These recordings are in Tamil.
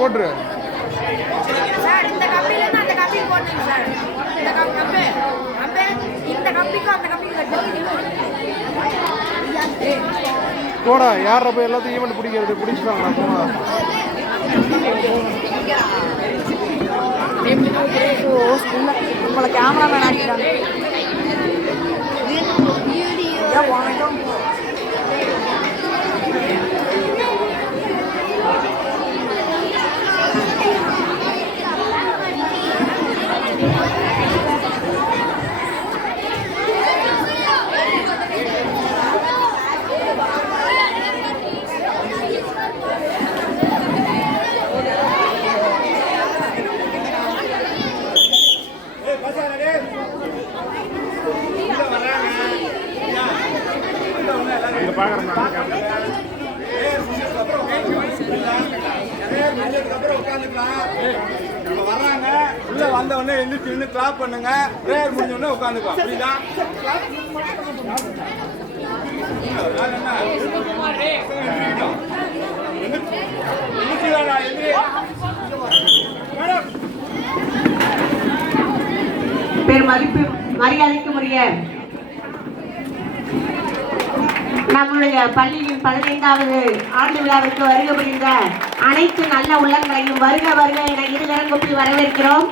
போட்டுரு சார். இந்த கம்பிலேருந்து அந்த கம்பிக்கு போடணுங்க சார். இந்த கம்பி இந்த கம்பிக்கும் அந்த கம்பிக்கு போடா. யார போய் எல்லாத்தையும் ஈவெண்ட் பிடிக்கிறது? பிடிச்சிட்டாங்களா? போடா. உங்களை கேமராமேன் ஆகிட்டாங்க. வர்றாங்க உள்ள வந்த உடனே எந்திரிச்சு கிளாப் பண்ணுங்க. பிரேயர் முடிஞ்ச உடனே உட்காந்துக்கலாம். புரியுதா? பேர் மதிப்பு மரியாதைக்குரிய நம்முடைய பள்ளியின் 15வது ஆண்டு விழாவிற்கு வருகை புரிந்த அனைத்து நல்ல உள்ளங்களையும் வருக வருக என இருகரம் கூப்பி வரவேற்கிறோம்.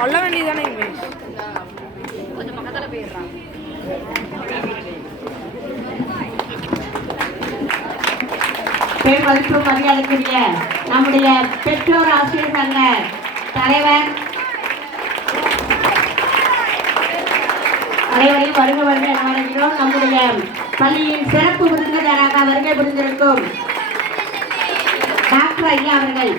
சொல்ல வேண்டியதானே கொஞ்சம் பக்கத்தில் போயிடுறான். பேர் மதிப்பு மரியாதைக்குரிய நம்முடைய பெற்றோர் ஆசிரியர் சங்க தலைவர் அனைவரையும் வருக வருக என வரவேற்கிறோம். நம்முடைய பள்ளியின் சிறப்பு விருந்தினராக வருகை புரிந்திருக்கும் டாக்டர் ஐயா அவர்கள்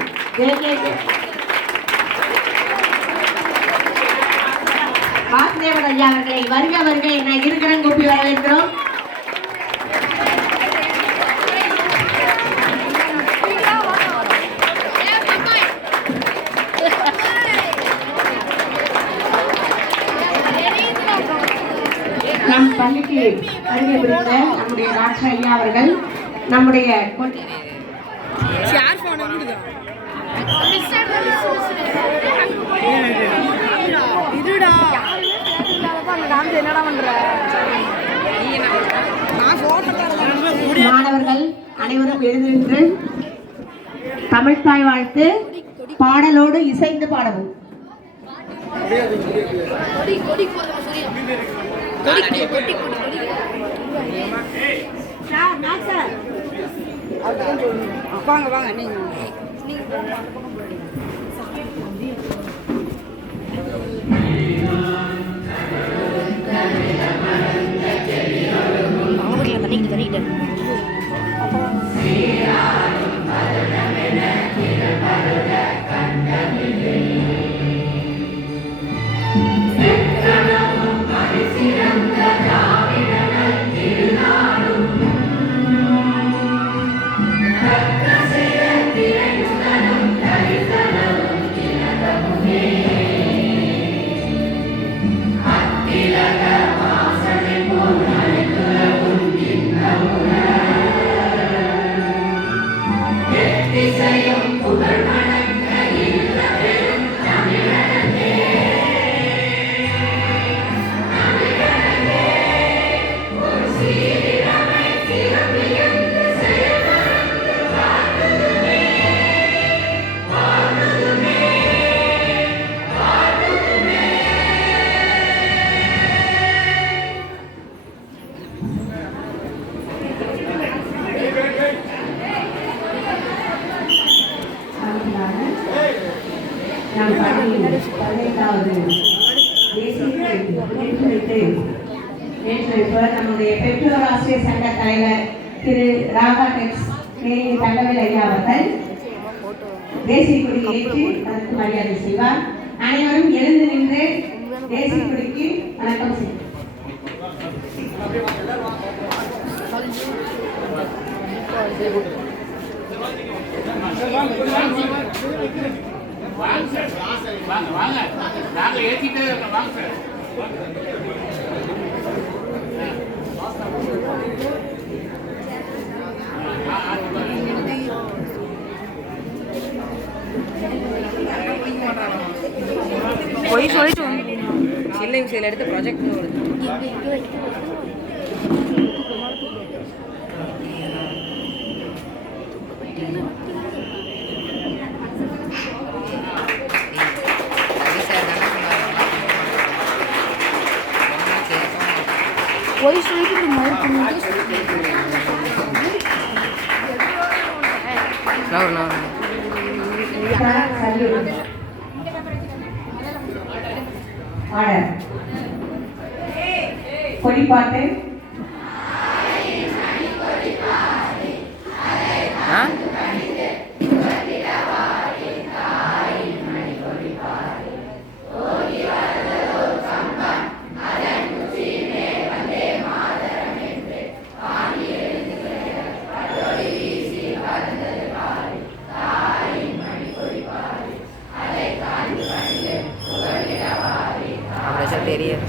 வாசுதேவன் ஐயா அவர்களை வருக வருக என இருகரம் கூப்பி வரவேற்கிறோம். நம் பள்ளிக்கு வருகை புரிந்த நம்முடைய டாக்டர் ஐயா அவர்கள் நம்முடைய மாணவர்கள் அனைவரும் எழுந்திருந்து தமிழ்த்தாய் வாழ்த்து பாடலோடு இசைந்து பாடவும். வாங்க வாங்க நீங்க நம் பள்ளியின் 15வது நேற்று நம்முடைய பெற்றோர் ஆசிரியர் சங்க தலைவர் திரு ராகா டெக்ஸ் தங்கவேல் ஐயா அவர்கள் தேசிய கொடி ஏற்றி அதற்கு மரியாதை செய்வார். அனைவரும் எழுந்து நின்று தேசிய கொடிக்கு வணக்கம் செய்வார். போய் சொல்லிட்டு சில்லை விஷயம் எடுத்து ப்ராஜெக்ட் போய் சொல்லிட்டு ஆர்டர் கொடிப்பாட்டு தெரியும்.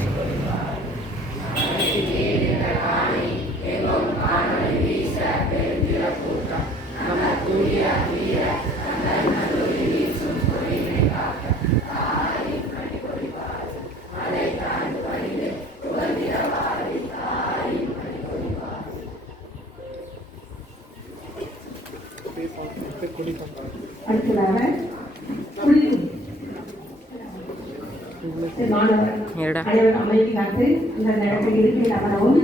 அடுத்ததாக மாணவர் அமைதி காத்து இந்த இடத்தில் இருக்கையில் அமரவும்.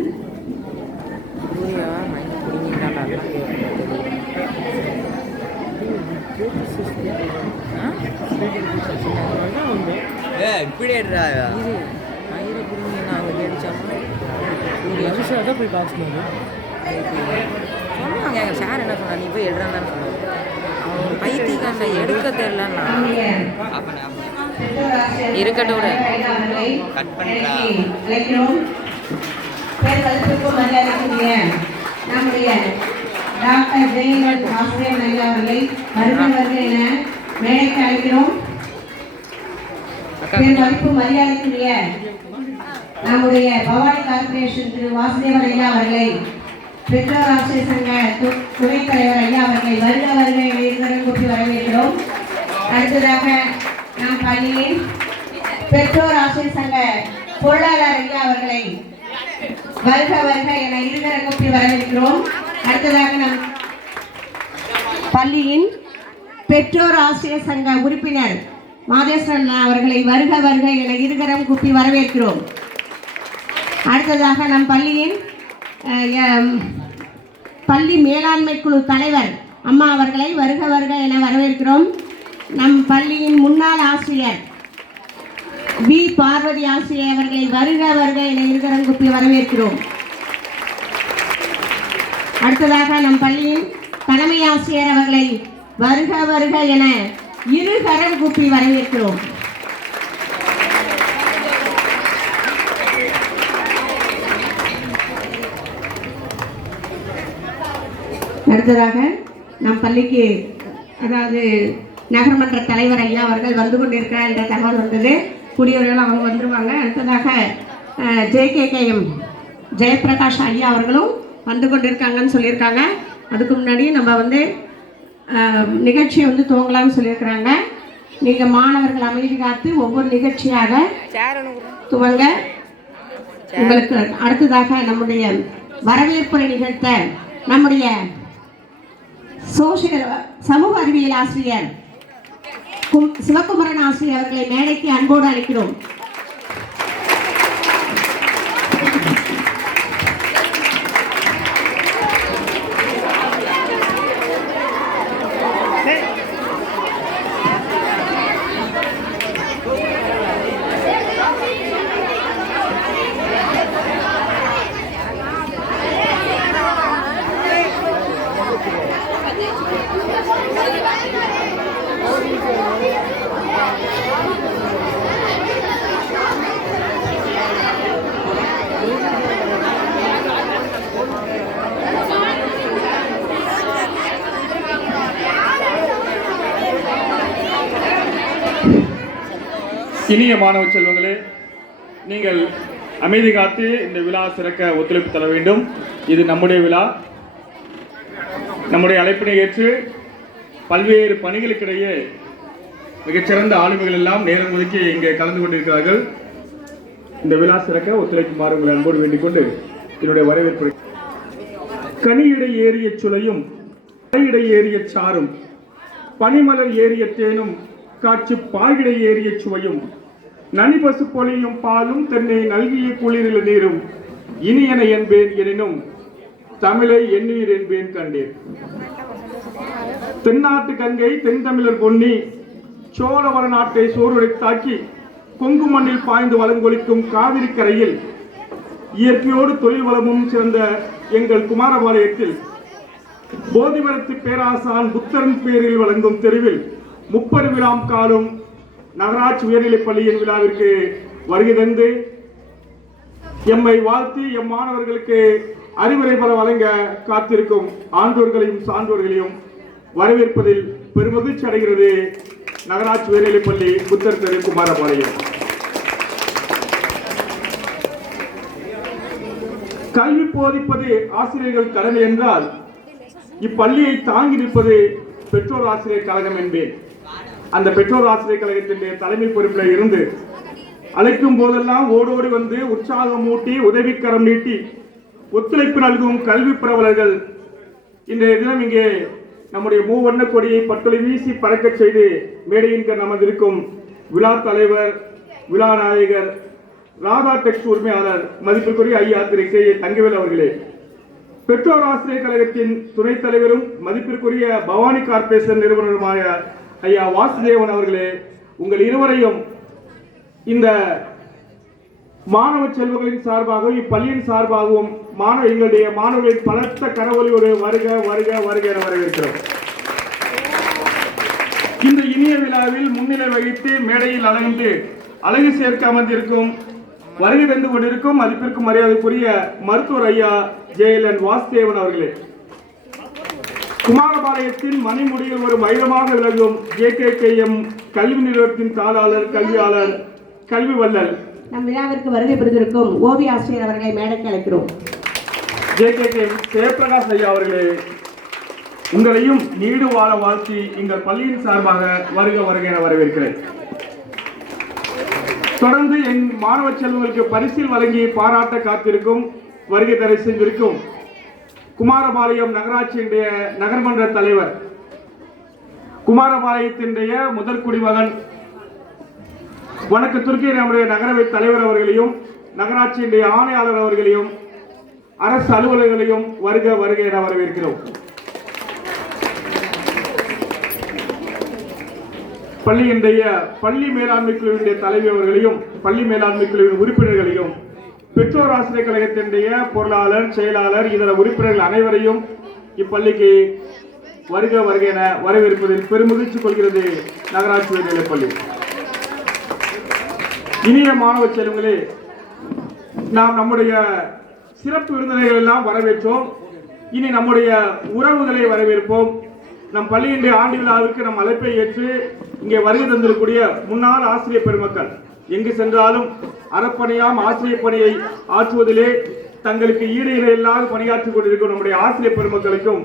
போய் காசு சொன்னாங்க எங்கள் சார் என்ன சொன்னா, நீ போய் எடுறான்னு சொன்னாங்க. பைத்தியக்காரன் எடுக்க தெரியலன்னா இருக்கட்டும் கட் அழைக்கிறோம். மரியாதைக்குரிய நம்முடைய டாக்டர் ஜெயலலிதா ஆசிரியர் ஐயா அவர்களை வருக என மேடைக்கு அழைக்கிறோம். மதிப்பு மரியாதைக்குரிய நம்முடைய பவானி கார்பரேஷன் திரு வாசுதேவன் ஐயா அவர்களை, பெற்றோர் ஆசிரியர் சங்க துணைத் தலைவர் ஐயா அவர்களை வருக என கூப்பி வரவேற்கிறோம். அடுத்ததாக நம் பள்ளியில் பெற்றோர் ஆசிரியர் சங்க பொருளாளர் ஐயா அவர்களை வருக என இருகரம் கூப்பி வரவேற்கிறோம். அடுத்ததாக நம் பள்ளியின் பெற்றோர் ஆசிரியர் சங்க உறுப்பினர் மாதேஸ்வரன் அவர்களை வருக என இருகரம் கூப்பி வரவேற்கிறோம். அடுத்ததாக நம் பள்ளியின் பள்ளி மேலாண்மை குழு தலைவர் அம்மா அவர்களை வருக என வரவேற்கிறோம். நம் பள்ளியின் முன்னாள் ஆசிரியர் பி பார்வதி ஆசிரியர் அவர்களை வருக என இருகரம் கூப்பி வரவேற்கிறோம். அடுத்ததாக நம் பள்ளியின் தலைமை ஆசிரியர் அவர்களை வருக என இருகரம் கூப்பி வரவேற்கிறோம். அடுத்ததாக நம் பள்ளிக்கு அதாவது நகர்மன்ற தலைவர் ஐயா அவர்கள் வந்து கொண்டிருக்கிறார் என்ற தகவல் வந்தது. கூடியவர்கள் அவங்க வந்துருவாங்க. அடுத்ததாக JKKM ஜெயபிரகாஷ் ஐயா அவர்களும் வந்து கொண்டிருக்காங்கன்னு சொல்லியிருக்காங்க. அதுக்கு முன்னாடி நம்ம வந்து நிகழ்ச்சியை வந்து துவங்கலாம்னு சொல்லியிருக்கிறாங்க. நீங்கள் மாணவர்கள் அமைதி காத்து ஒவ்வொரு நிகழ்ச்சியாக துவங்க. உங்களுக்கு அடுத்ததாக நம்முடைய வரவேற்புரை நிகழ்த்த நம்முடைய சமூக அறிவியல் ஆசிரியர் சிவகுமரன் ஆசிரியர் அவர்களை மேடைக்கு அன்போடு அழைக்கிறோம். இனிய மாணவ செல்வங்களே, நீங்கள் அமைதி காத்து இந்த விழா சிறக்க ஒத்துழைப்பு தர வேண்டும். இது நம்முடைய விழா. நம்முடைய அழைப்பினை ஏற்று பல்வேறு பணிகளுக்கிடையே மிகச்சிறந்த ஆளுமைகள் எல்லாம் நேரம் ஒதுக்கி இங்கே கலந்து கொண்டிருக்கிறார்கள். இந்த விழா சிறக்க ஒத்துழைக்குமாறு உங்களை அன்போடு வேண்டிக் கொண்டு என்னுடைய வரவேற்பு. கனியிடை ஏறிய சுளையும் கரையிடை ஏறிய சாரும் பனிமலர் ஏறிய தேனும் காட்சி பாய்கிடை ஏறிய சுவையும் நனிபசு பொலியும் பாலும் தென்னை நல்கிய குளிரில் நீரும் இனியன என்பேன் எனினும் தமிழை எண்ணீர் என்பேன் கண்டேன். தென்னாட்டு கங்கை தென் தமிழர் பொன்னி சோழவர நாட்டை சோறுடை தாக்கி கொங்கு மண்ணில் பாய்ந்து வளங்கொலிக்கும் காவிரி கரையில் இயற்கையோடு தொழில் வளமும் சிறந்த எங்கள் குமாரபாளையத்தில் போதிவரத்து பேராசான் புத்தரன் பேரில் வழங்கும் தெருவில் 30 விழாம் காலும் நகராட்சி உயர்நிலைப் பள்ளியின் விழாவிற்கு வருகை தந்து எம்மை வாழ்த்தி எம் மாணவர்களுக்கு அறிவுரை பல வழங்க காத்திருக்கும் ஆண்டோர்களையும் சான்றோர்களையும் வரவேற்பதில் பெருமகிழ்ச்சி அடைகிறது நகராட்சி உயர்நிலைப் பள்ளி புத்தர் தெரு குமாரபாளையம். கல்வி போதிப்பது ஆசிரியர்கள் கடமை என்றால் இப்பள்ளியை தாங்கி நிற்பது பெற்றோர் ஆசிரியர் கழகம் என்பேன். அந்த பெற்றோர் ஆசிரியர் கழகத்தின் தலைமை பொறுப்பில் இருந்து அழைக்கும் போதெல்லாம் ஓடோடி வந்து உற்சாகம் மூட்டி உதவிக்கரம் நீட்டி ஒத்துழைப்பு நல்கும் கல்வி பரவலர்கள் இன்றைய தினம் இங்கே நம்முடைய மூவண்ண கொடியை பட்டொலி வீசி பறக்க செய்து மேடையின் நமதிருக்கும் விழா தலைவர் விழா நாயகர் ராதா டெக்ஸ் உரிமையாளர் மதிப்பிற்குரிய ஐயா திரு கே தங்கவேல் அவர்களே, பெற்றோர் ஆசிரியர் கழகத்தின் துணைத் தலைவரும் மதிப்பிற்குரிய பவானி கார்பரேஷன் நிறுவனருമായ ஐயா வாசுதேவன் அவர்களே, உங்கள் இருவரையும் இந்த மாணவ செல்வங்களின் சார்பாகவும் இப்பள்ளியின் சார்பாகவும் எங்களுடைய மாணவர்களின் பலத்த கரவொலியோடு வருக வருக வருக என வரவேற்கிறோம். இந்த இனிய விழாவில் முன்னிலை வகித்து மேடையில் அலைந்து அழகு சேர்க்க அமர்ந்திருக்கும் வருகை தந்து கொண்டிருக்கும் மதிப்பிற்கும் மரியாதைக்குரிய மருத்துவர் ஐயா ஜெயலன் வாசுதேவன் அவர்களே, குமாரபாளையத்தின் மணிமுடியில் ஒரு மையமாக விளங்கும் JKKM கல்வி நிறுவனத்தின் தாளாளர் கல்வியாளர் கல்வி வல்லல் நம் விழாவிற்கு வருகை புரிந்திருக்கும் ஓவிய ஆசிரியர் அவர்களை மேடைக்கு அழைக்கிறோம். JKKM ஜெயபிரகாஷ் ஐயா அவர்களே, உங்களையும் நீடு வாழ வாழ்த்தி எங்கள் பள்ளியின் சார்பாக வருக வருக என வரவேற்கிறேன். தொடர்ந்து என் மாணவ செல்வங்களுக்கு பரிசில் வழங்கி பாராட்ட காத்திருக்கும் வருகை தர சென்றிருக்கும் குமாரபாளையம் நகராட்சியினுடைய நகர்மன்ற தலைவர், குமாரபாளையத்தினுடைய முதல் குடிமகன், வணக்கத்திற்கு நம்முடைய நகரவை தலைவர் அவர்களையும் நகராட்சியினுடைய ஆணையாளர் அவர்களையும் அரசு அலுவலர்களையும் வருக வருக என வரவேற்கிறோம். பள்ளியினுடைய பள்ளி மேலாண்மை குழுவினுடைய தலைவர் அவர்களையும் பள்ளி மேலாண்மை குழுவின் உறுப்பினர்களையும் பெற்றோர் ஆசிரியர் கழகத்தினுடைய பொருளாளர் செயலாளர் இதர உறுப்பினர்கள் அனைவரையும் இப்பள்ளிக்கு வருக வருக என வரவேற்பதில் பெருமகிழ்ச்சி கொள்கிறது நகராட்சி உயர்நிலைப் பள்ளி. இனிய மாணவ செல்வங்களே, நாம் நம்முடைய சிறப்பு விருந்தினர்கள் எல்லாம் வரவேற்றோம். இனி நம்முடைய உறவுகளை வரவேற்போம். நம் பள்ளியினுடைய ஆண்டு விழாவிற்கு நம் அழைப்பை ஏற்று இங்கே வருகை தந்திருக்கக்கூடிய முன்னாள் ஆசிரியர் பெருமக்கள், எங்கு சென்றாலும் அறப்பணியாம் ஆசிரியர் பணியை ஆற்றுவதிலே தங்களுக்கு ஈடு இல்லாத பணியாற்றிக் கொண்டிருக்கும் நம்முடைய ஆசிரியர் பெருமக்களுக்கும்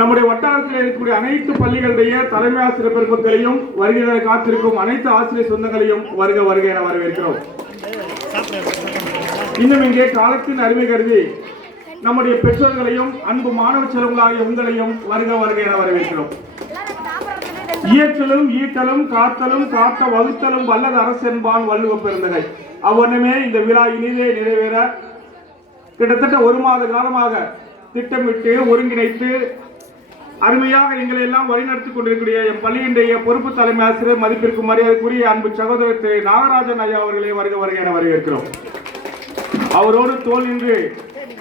நம்முடைய வட்டாரத்தில் இருக்கக்கூடிய அனைத்து பள்ளிகளுடைய தலைமை ஆசிரியர் பெருமக்களையும் வருகை காத்திருக்கும் அனைத்து ஆசிரியர் சொந்தங்களையும் வருக வருக என வரவேற்கிறோம். இன்னும் இங்கே காலத்தின் அருமை கருதி நம்முடைய பெற்றோர்களையும் அன்பு மாணவ செல்வங்களாகிய உங்களையும் வருக வருக என வரவேற்கிறோம். இயற்றலும் ஈட்டலும் காத்தலும் காத்த வகுத்தலும் வல்லது அரசு என்பான் வள்ளுவ பெருந்தகை. அவ்வண்ணமே இந்த விழா இனிதே நிறைவேற கிட்டத்தட்ட 1 மாத காலமாக திட்டமிட்டு ஒருங்கிணைத்து அருமையாக எங்களை எல்லாம் வழிநடத்திக் கொண்டிருக்கிற என் பள்ளியினுடைய பொறுப்பு தலைமை ஆசிரியர் மதிப்பிற்கும் மரியாதைக்குரிய அன்பு சகோதரர் திரு நாகராஜன் ஐயா அவர்களே வருக வருக என வரவேற்கிறோம். அவரோடு தோல் நின்று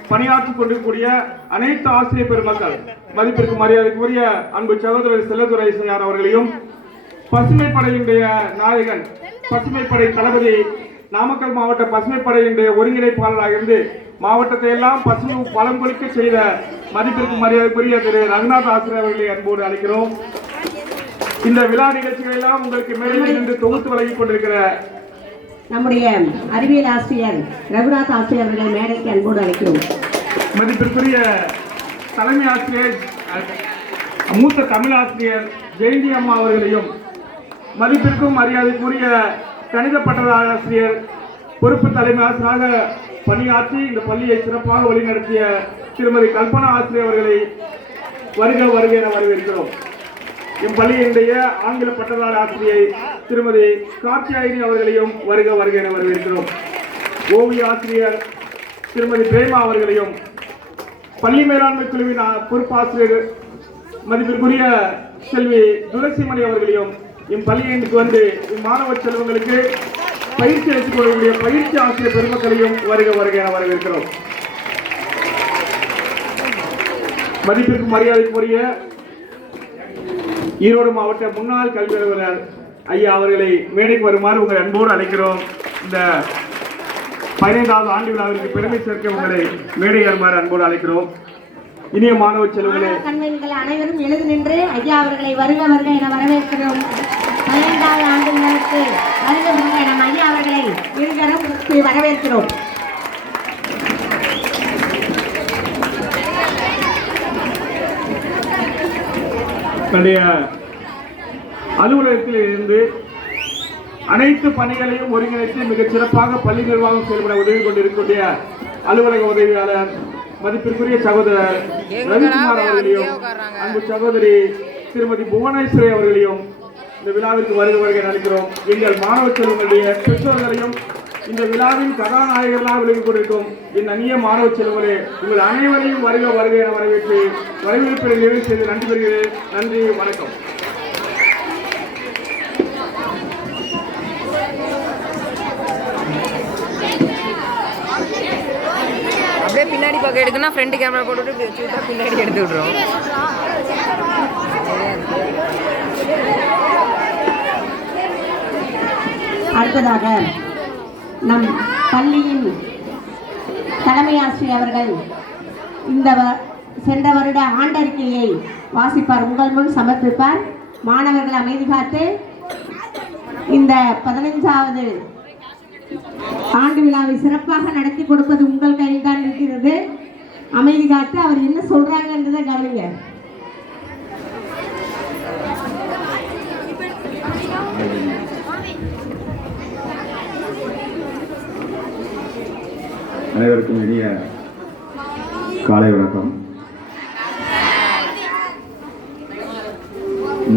பணியாற்றிக் கொண்டிருக்கூடிய அனைத்து ஆசிரியர் பெருமக்கள் மதிப்பிற்கு மரியாதைக்குரிய அன்பு சகோதரர் செல்லதுரை ஐயார் அவர்களையும் பசுமை படையினுடைய நாயகன் பசுமை படை தளபதி நாமக்கல் மாவட்ட பசுமை படையினுடைய ஒருங்கிணைப்பாளராக இருந்து மாவட்டத்தை எல்லாம் பசுமை பலம் கொளிக்க செய்த மதிப்பிற்கு மரியாதைக்குரிய திரு ரகுநாத் ஆசிரியர் அவர்களை அன்போடு அழைக்கிறோம். இந்த விழா நிகழ்ச்சிகள் எல்லாம் உங்களுக்கு மேடையில் நின்று தொகுத்து வழங்கிக் கொண்டிருக்கிற நம்முடைய அறிவியல் ஆசிரியர் ரகுநாத் ஆசிரியர் அவர்களை மேடைக்கு அன்போடு அழைக்கிறோம். மதிப்பிற்குரிய தலைமை ஆசிரியர் மூத்த தமிழ் ஆசிரியர் ஜெயந்தி அம்மா அவர்களையும், மதிப்பிற்கும் மரியாதைக்குரிய கணித பட்டதாரி ஆசிரியர் பொறுப்பு தலைமை ஆசிரியராக பணியாற்றி இந்த பள்ளியை சிறப்பாக வழிநடத்திய திருமதி கல்பனா ஆசிரியர் அவர்களை வருக வருக என வரவேற்கிறோம். இப்பள்ளியினுடைய ஆங்கில பட்டதாரி ஆசிரியை திருமதி கார்த்தியாயினி அவர்களையும் வருக வருக என வரவேற்கிறோம். ஓவிய ஆசிரியர் திருமதி பிரேமா அவர்களையும், பள்ளி மேலாண்மை குழுவின் பொறுப்பாசிரியர் மதிப்பிற்குரிய செல்வி துளசிமணி அவர்களையும் இப்பள்ளியினுக்கு வந்து இம்மாணவ செல்வங்களுக்கு பயிற்சி அளித்துக் கொள்ளக்கூடிய பயிற்சி ஆசிரியர் பெருமக்களையும் வருக வருக என வரவேற்கிறோம். மதிப்பிற்கு மரியாதைக்குரிய ஈரோடு மாவட்ட முன்னாள் கல்வி அலுவலர் ஐயா அவர்களை மேடைக்கு வருமாறு உங்களை அன்போடு அழைக்கிறோம். இந்த 15வது ஆண்டு விழாவிற்கு பெருமை சேர்க்க உங்களை மேடை வருமாறு அன்போடு அழைக்கிறோம். இனிய மாணவ செல்வங்களே, கண்மணிகள் அனைவரும் எழுந்து நின்று ஐயா அவர்களை வருக வருக என வரவேற்கிறோம். 15வது ஆண்டு விழாவுக்கு வருக வருக என ஐயா அவர்களை இருகரம் வரவேற்கிறோம். தன்னுடைய அலுவலகத்தில் இருந்து அனைத்து பணிகளையும் ஒருங்கிணைத்து மிகச் சிறப்பாக பள்ளி நிர்வாகம் செயல்பட உதவி கொண்டிருக்கக்கூடிய அலுவலக உதவியாளர் மதிப்பிற்குரிய சகோதரர் ரவிக்குமார் அவர்களையும், அன்பு சகோதரி திருமதி புவனேஸ்வரி அவர்களையும் இந்த விழாவிற்கு வருக வருகை அளிக்கிறோம். எங்கள் மாணவ செல்வங்களுடைய பெற்றோர்களையும் இந்த விழாவின் கதாநாயகர்களாக விளங்கிக் கொண்டிருக்கும் என் அந்நிய மாணவ செல்வங்களே, உங்கள் அனைவரையும் வருக வருகை என வரவேற்று வரவேற்பை நிறைவு செய்து நன்றி பெறுகிறேன். நன்றி, வணக்கம். அப்படியே பின்னாடி பக்கம் எடுக்குன்னா ஃப்ரண்ட் கேமரா போட்டுட்டு இப்படி வச்சுட்டா பின்னாடி எடுத்து விட்றோம். அடுத்ததாக நம் பள்ளியின் தலைமை ஆசிரியர் அவர்கள் இந்த சென்ற வருட ஆண்டறிக்கையை வாசிப்பார், உங்கள் முன் சமர்ப்பிப்பார். மாணவர்கள் அமைதி காத்து இந்த 15வது ஆண்டு விழாவை சிறப்பாக நடத்தி கொடுப்பது உங்கள் கையில் தான் இருக்கிறது. அமைதி காத்து அவர் என்ன சொல்றாங்கன்றதை கவனிங்க. அனைவருக்கும் இனிய காலை வணக்கம்.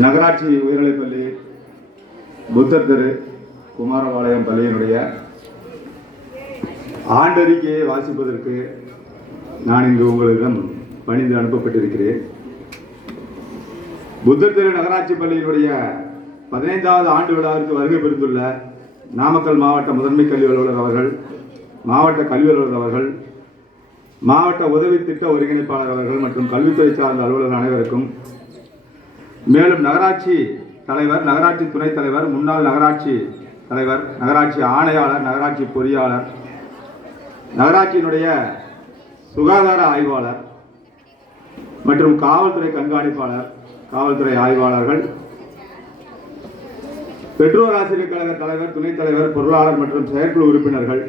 நகராட்சி உயர்நிலைப்பள்ளி புத்தர் தெரு குமாரபாளையம் பள்ளியினுடைய ஆண்டறிக்கையை வாசிப்பதற்கு நான் இங்கு உங்களிடம் பணிந்து அனுப்பப்பட்டிருக்கிறேன். புத்தர் தெரு நகராட்சி பள்ளியினுடைய 15வது ஆண்டு விழாவிற்கு வருகை புரிந்துள்ள நாமக்கல் மாவட்ட முதன்மை கல்வி அலுவலர் அவர்கள், மாவட்ட கல்வி அலுவலர் அவர்கள், மாவட்ட உதவி திட்ட ஒருங்கிணைப்பாளர் அவர்கள் மற்றும் கல்வித்துறை சார்ந்த அலுவலர் அனைவருக்கும், மேலும் நகராட்சி தலைவர், நகராட்சி துணைத் தலைவர், முன்னாள் நகராட்சி தலைவர், நகராட்சி ஆணையாளர், நகராட்சி பொறியாளர், நகராட்சியினுடைய சுகாதார ஆய்வாளர் மற்றும் காவல்துறை கண்காணிப்பாளர், காவல்துறை ஆய்வாளர்கள், பெற்றோர் ஆசிரியர் கழக தலைவர், துணைத் தலைவர், பொருளாளர் மற்றும் செயற்குழு உறுப்பினர்கள்,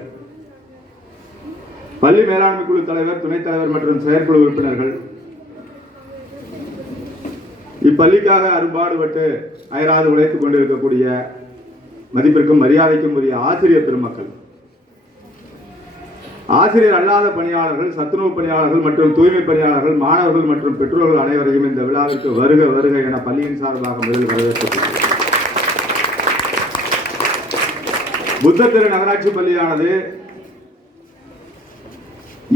பள்ளி மேலாண்மை குழு தலைவர், துணைத் தலைவர் மற்றும் செயற்குழு உறுப்பினர்கள், இப்பள்ளிக்காக அரும்பாடுபட்டு அயராது உழைத்துக் கொண்டிருக்கக்கூடிய மதிப்பிற்கும் மரியாதைக்கும் உரிய ஆசிரியர் பெருமக்கள், ஆசிரியர் அல்லாத பணியாளர்கள், சத்துணவு பணியாளர்கள் மற்றும் தூய்மை பணியாளர்கள், மாணவர்கள் மற்றும் பெற்றோர்கள் அனைவரையும் இந்த விழாவிற்கு வருக வருக என பள்ளியின் சார்பாக முதலில் வரவேற்கிறேன். புத்தர் தெரு நகராட்சி பள்ளியானது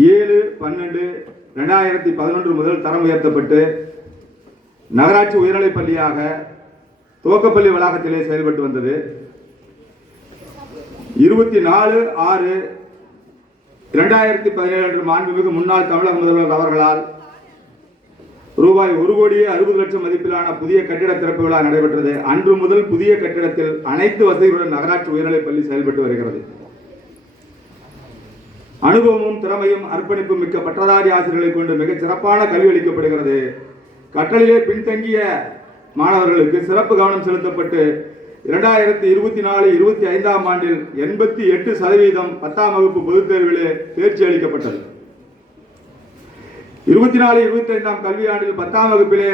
7/12/2011 முதல் தரம் உயர்த்தப்பட்டு நகராட்சி உயர்நிலைப் பள்ளியாக துவக்கப்பள்ளி வளாகத்திலே செயல்பட்டு வந்தது. 24/6/2017 மாண்புமிகு முன்னாள் தமிழக முதல்வர் அவர்களால் ரூபாய் 1,60,00,000 மதிப்பிலான புதிய கட்டிட திறப்பு விழா நடைபெற்றது. அன்று முதல் புதிய கட்டிடத்தில் அனைத்து வசதிகளுடன் நகராட்சி உயர்நிலைப் பள்ளி செயல்பட்டு வருகிறது. அனுபவமும் திறமையும் அர்ப்பணிப்பும் மிக்க பட்டதாரி ஆசிரியர்களை கொண்டு மிகச் சிறப்பான கல்வி அளிக்கப்படுகிறது. கற்றலிலே பின்தங்கிய மாணவர்களுக்கு சிறப்பு கவனம் செலுத்தப்பட்டு 2024-25 ஆண்டில் 88% 10ஆம் வகுப்பு பொதுத் தேர்விலே தேர்ச்சி அளிக்கப்பட்டது. 24-25 கல்வியாண்டில் 10ஆம் வகுப்பிலே